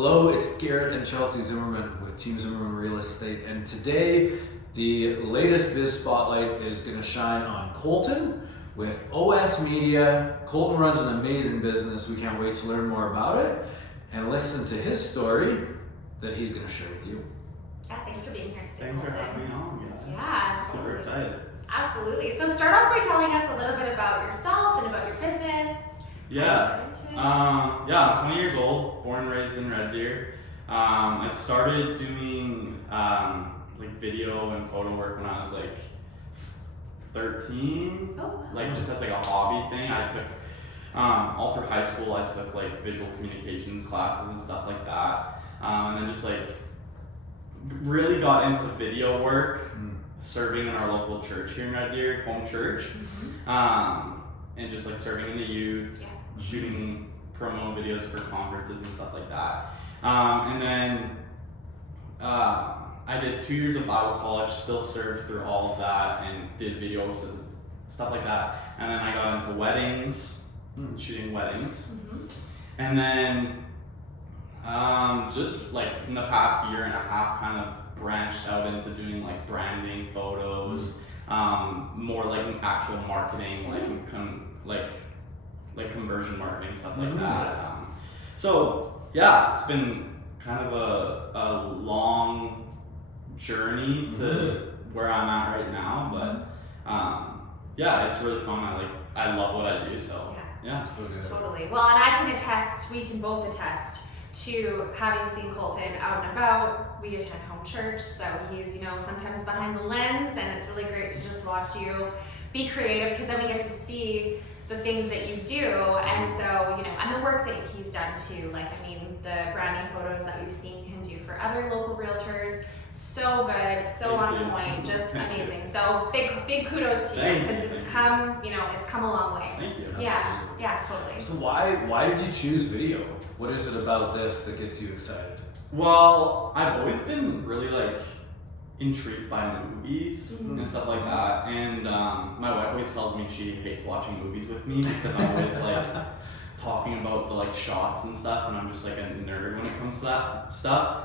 Hello, it's Garrett and Chelsea Zimmerman with Team Zimmerman Real Estate, and today the latest biz spotlight is going to shine on Colton with OS Media. Colton runs an amazing business. We can't wait to learn more about it and listen to his story that he's going to share with you. Yeah, thanks for being here today. Thanks for Colton. having me on. Yeah, Super totally. excited. Absolutely. So start off by telling us a little bit about yourself and about your business. I'm 20 years old, born and raised in Red Deer. I started doing like video and photo work when I was like 13. Oh, wow. Like just as like a hobby thing. I took all through high school. I took like visual communications classes and stuff like that, and then just like really got into video work, serving in our local church here in Red Deer, home church, and just like serving in the youth, shooting promo videos for conferences and stuff like that. And then I did 2 years of Bible college, still served through all of that and did videos and stuff like that. And then I got into weddings, shooting weddings. And then just like in the past year and a half kind of branched out into doing like branding, photos, more like actual marketing, like conversion marketing, stuff like that. So yeah, it's been kind of a long journey to where I'm at right now, but yeah, it's really fun. I love what I do, so yeah. So good. Totally. Well, and I can attest, we can both attest to having seen Colton out and about. We attend home church, so he's, sometimes behind the lens, and it's really great to just watch you be creative, because then we get to see the things that you do, and so, and the work that he's done too. The branding photos that we've seen him do for other local realtors, so good, so on point, just amazing. So big kudos to you, because it's come a long way. Thank you. Yeah, totally. So why did you choose video? What is it about this that gets you excited? Well, I've always been really intrigued by movies and stuff like that, and my wife always tells me she hates watching movies with me because I'm always talking about the shots and stuff, and I'm just a nerd when it comes to that stuff.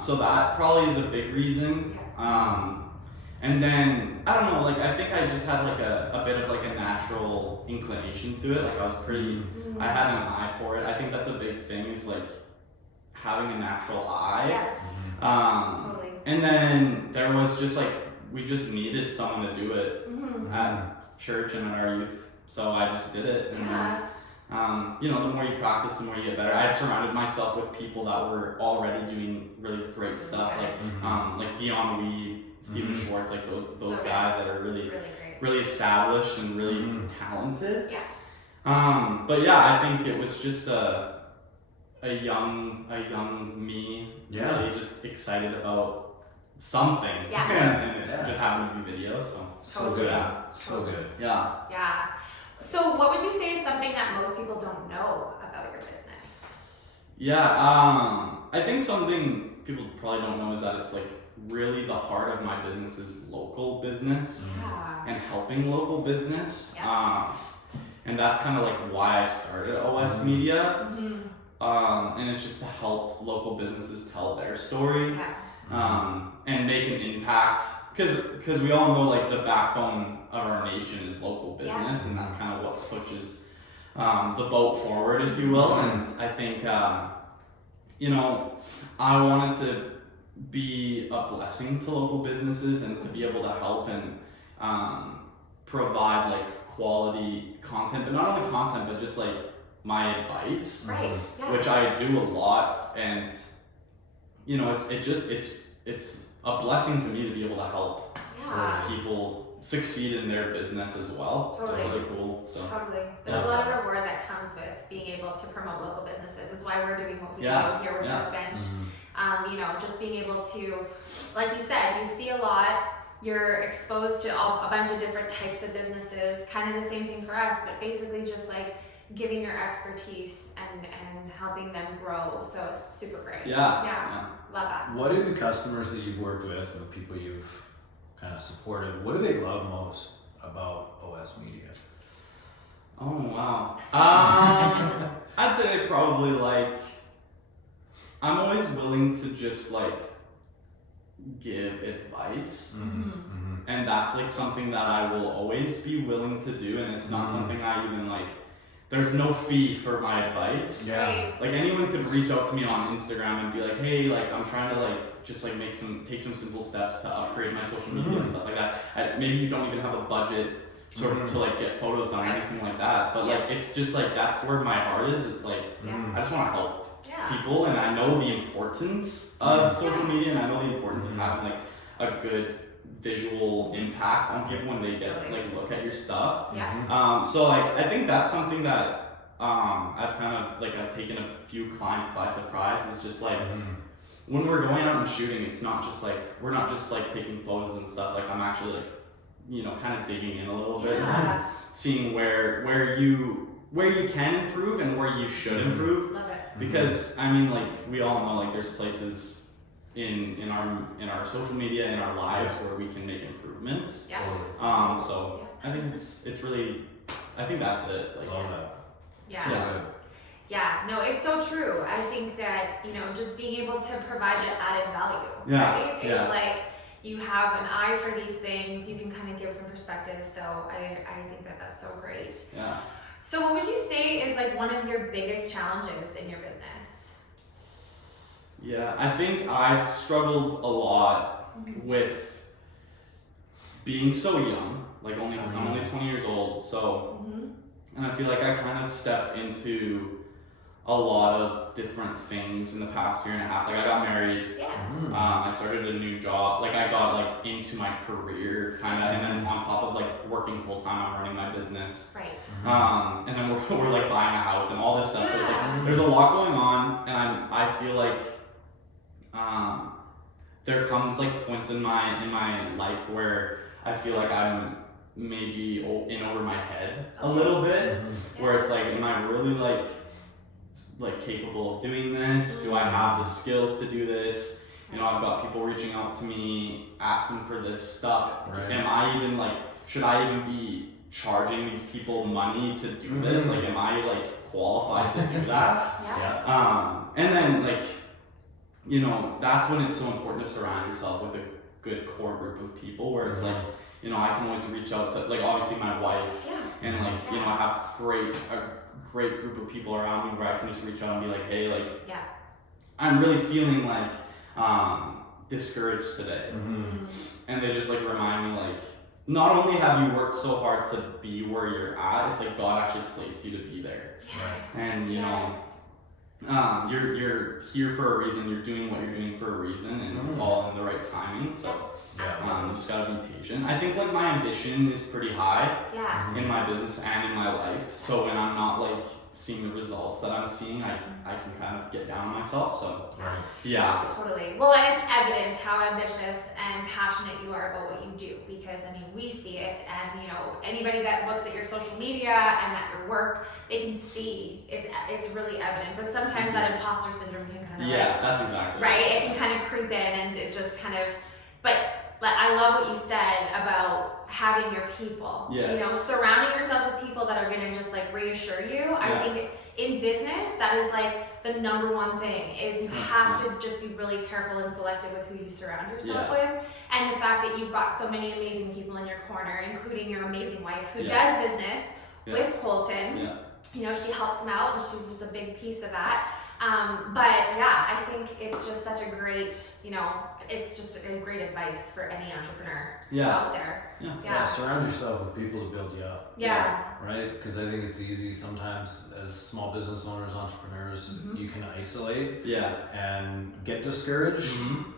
So that probably is a big reason. And then I don't know, I think I just had a bit of a natural inclination to it. I was pretty, I had an eye for it. I think that's a big thing, is having a natural eye. Totally. And then there was just we just needed someone to do it at church and at our youth, so I just did it. And the more you practice, the more you get better. I surrounded myself with people that were already doing really great stuff, like Dion Weed, Steven Schwartz, those guys that are really established and really talented. But yeah, I think it was just a young me, really just excited about something, and it just happened to be video. So good. So good. Yeah. So what would you say is something that most people don't know about your business? I think something people probably don't know is that it's really the heart of my business is local business and helping local business. And that's kind of why I started OS Media. And it's just to help local businesses tell their story and make an impact. Because we all know the backbone of our nation is local business, and that's kind of what pushes the boat forward, if you will. And I think I wanted to be a blessing to local businesses and to be able to help and provide quality content, but not only content, but just my advice, which I do a lot. And it's a blessing to me to be able to help people succeed in their business as well. Totally. It's really cool. So. Totally. There's a lot of reward that comes with being able to promote local businesses. It's why we're doing what we do here with Workbench. Just being able to, like you said, you see a lot. You're exposed to a bunch of different types of businesses. Kind of the same thing for us, but basically just giving your expertise and helping them grow. So it's super great. Yeah. Love that. What do the customers that you've worked with and the people you've kind of supported, what do they love most about OS Media? Oh, wow. I'd say they probably I'm always willing to just like give advice. And that's like something that I will always be willing to do, and it's not something I even like, there's no fee for my advice. Yeah. Like anyone could reach out to me on Instagram and be like, hey, like I'm trying to like just like take some simple steps to upgrade my social media and stuff like that. Maybe you don't even have a budget sort of to like get photos done or anything like that, but like it's just like that's where my heart is. It's like I just want to help people, and I know the importance of social media, and I know the importance of having like a good visual impact on people when they get like look at your stuff. So like I think that's something that I've kind of like I've taken a few clients by surprise. Is just like when we're going out and shooting, it's not just like we're not just like taking photos and stuff. Like I'm actually like, you know, kind of digging in a little bit, like, seeing where you can improve and where you should improve. Love it. Because I mean, like we all know, like there's places in our social media, in our lives, where we can make improvements. So I think it's really, I think that's it. Like, love that. Yeah, no, it's so true. I think that, you know, just being able to provide that added value, right? It's like you have an eye for these things, you can kind of give some perspective. So I think that that's so great. So what would you say is like one of your biggest challenges in your business? Yeah, I think I've struggled a lot with being so young. Like I'm only 20 years old, so and I feel like I kind of stepped into a lot of different things in the past year and a half. Like I got married, I started a new job, like I got like into my career kind of, and then on top of like working full time, I'm running my business. And then we're like buying a house and all this stuff. So it's like there's a lot going on, and I feel like there comes like points in my life where I feel like I'm maybe in over my head a little bit, where it's like, am I really like capable of doing this? Do I have the skills to do this? You know, I've got people reaching out to me asking for this stuff. Am I even like, should I even be charging these people money to do this? Like, am I like qualified to do that? And then like, you know, that's when it's so important to surround yourself with a good core group of people, where it's like, you know, I can always reach out to, like, obviously my wife, and like, you know, I have a great group of people around me where I can just reach out and be like, hey, like, I'm really feeling like discouraged today. And they just like remind me, like, not only have you worked so hard to be where you're at, it's like God actually placed you to be there. And you know, you're here for a reason, you're doing what you're doing for a reason, and it's all in the right timing. So you just gotta be patient. I think like my ambition is pretty high in my business and in my life. So when I'm not like seeing the results that I'm seeing, I can kind of get down on myself. So Totally. Well, and it's evident how ambitious and passionate you are about what you do, because I mean, we see it, and you know, anybody that looks at your social media and at your work, they can see it's really evident. But sometimes that imposter syndrome can kind of that's exactly it can kind of creep in, and it just kind of, but I love what you said about having your people. You know, surrounding yourself with people that are going to just like reassure you. I think in business, that is like the number one thing, is you have to just be really careful and selective with who you surround yourself with. And the fact that you've got so many amazing people in your corner, including your amazing wife who does business with Colton. You know, she helps him out, and she's just a big piece of that. But yeah, I think it's just such a great, you know, it's just a great advice for any entrepreneur out there. Surround yourself with people to build you up. Right? Because I think it's easy sometimes as small business owners, entrepreneurs, you can isolate and get discouraged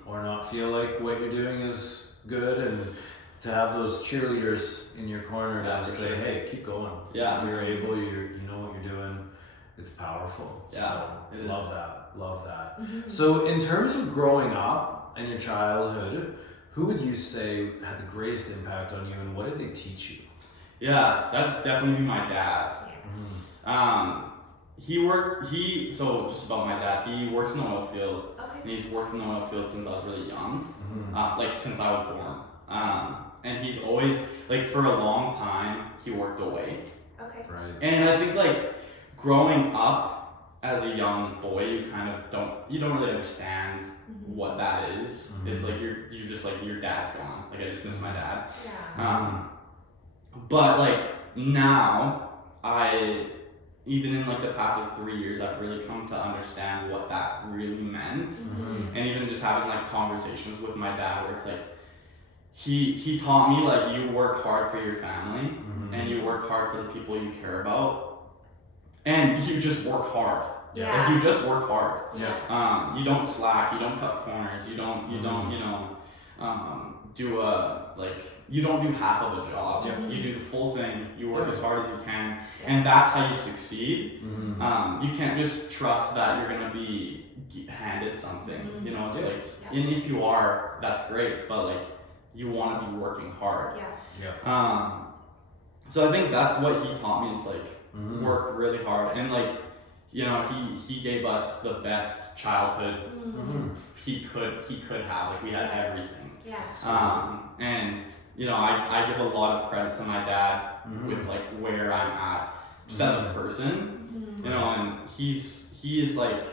or not feel like what you're doing is good, and to have those cheerleaders in your corner to say, hey, keep going. You're able, you know what you're doing. It's powerful. Love that. So in terms of growing up and your childhood, who would you say had the greatest impact on you, and what did they teach you? That'd definitely be my dad. So just about my dad, he works in the oil field, and he's worked in the oil field since I was really young, like since I was born. And he's always, like, for a long time, he worked away. And I think, like, growing up, as a young boy, you kind of don't really understand what that is. It's like you're just like, your dad's gone. Like, I just miss my dad. Yeah. But like now, even in like the past like 3 years, I've really come to understand what that really meant. And even just having like conversations with my dad where it's like, he taught me like, you work hard for your family and you work hard for the people you care about, and you just work hard. Yeah. Like, you just work hard. Yeah. You don't slack, you don't cut corners, you don't you don't do half of a job. You do the full thing, you work as hard as you can, and that's how you succeed. You can't just trust that you're gonna be handed something. You know, it's like, and if you are, that's great, but like, you want to be working hard. So I think that's what he taught me. It's like, work really hard, and like, you know, he gave us the best childhood he could have. Like, we had everything. And you know, I give a lot of credit to my dad with like where I'm at, just as a person. You know, and he is like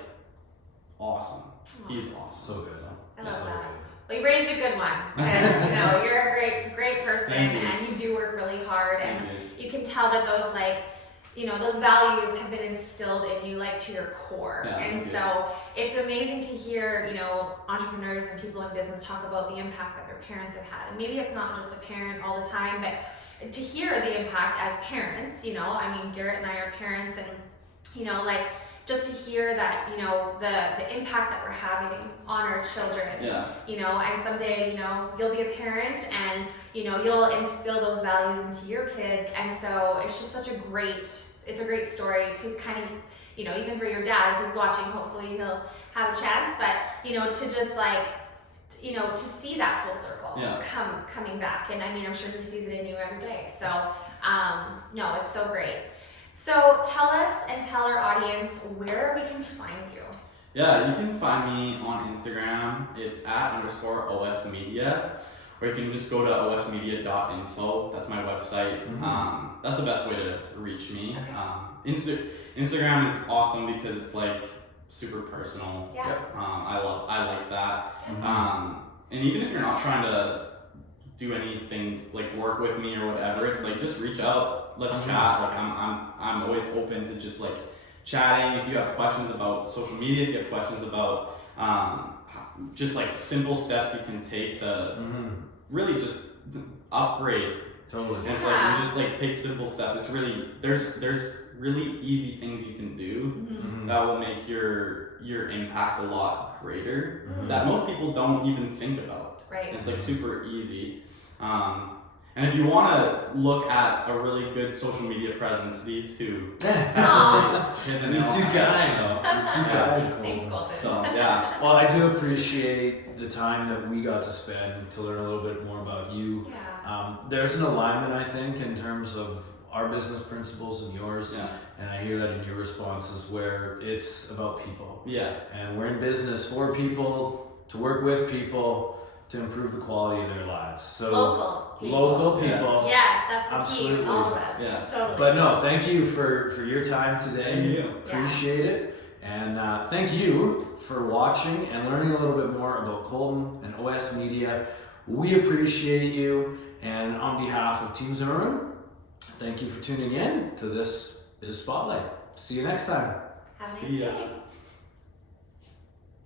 awesome. He's awesome. So good. I love that. Well, you raised a good one, because you know, you're a great person, and you do work really hard, and you can tell that those, like, you know, those values have been instilled in you, like, to your core. And so it's amazing to hear, you know, entrepreneurs and people in business talk about the impact that their parents have had. And maybe it's not just a parent all the time, but to hear the impact as parents, you know, I mean, Garrett and I are parents, and, you know, like, just to hear that, you know, the impact that we're having on our children. You know, and someday, you know, you'll be a parent, and, you know, you'll instill those values into your kids. And so it's just such a great story to kind of, you know, even for your dad, if he's watching, hopefully he'll have a chance, but, you know, to just like, you know, to see that full circle coming back. And I mean, I'm sure he sees it in you every day. So, no, it's so great. So tell us and tell our audience where we can find you. Yeah, you can find me on Instagram. It's @_OSmedia, or you can just go to osmedia.info. That's my website. That's the best way to reach me. Instagram is awesome because it's like super personal. I like that. And even if you're not trying to do anything like work with me or whatever, it's like, just reach out, let's chat. Like, I'm always open to just like chatting. If you have questions about social media, if you have questions about just like simple steps you can take to really just upgrade. Totally. And it's like, you just like take simple steps. It's really, there's really easy things you can do that will make your impact a lot greater that most people don't even think about. It's like super easy. And if you want to look at a really good social media presence, these two. You're too kind. Thanks, Colton. So, yeah. Well, I do appreciate the time that we got to spend to learn a little bit more about you. There's an alignment, I think, in terms of our business principles and yours. And I hear that in your responses, where it's about people. And we're in business for people, to work with people, to improve the quality of their lives. So local people. Yes, that's the absolutely. key. All of us. Totally. But no, thank you for your time today. Thank you. Appreciate it. And thank you for watching and learning a little bit more about Colton and OS Media. We appreciate you. And on behalf of Team Zimmerman, thank you for tuning in to this Spotlight. See you next time. Have a See ya. nice day.